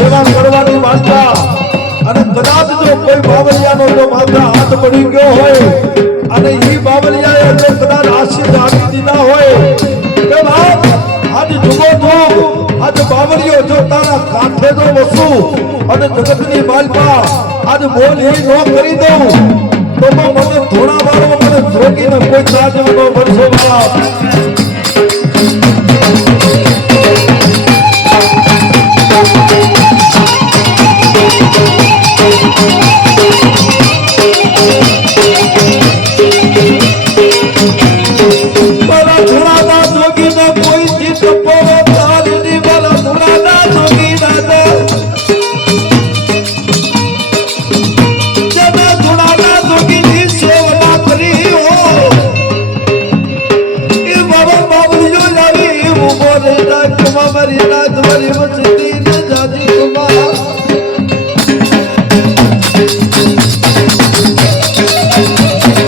સેવા કરવાની માનતા અને કદાચ જો કોઈ બાવળિયાનો જો માથા હાથ પડી ગયો હોય અને ઈ બાવળિયાએ જો કદાચ આશીર્વાદ આપી દીધા હોય કે બાપ આજ જુગો તો આજ બાવળિયો જો તારા કાંઠે જો વસુ અને જગતની માલપા આજ બોલ એ નો કરી દઉં તો મને થોડા વારમાં મને જોગીને કોઈ ત્રાસ ન મળશે બાપ Mari,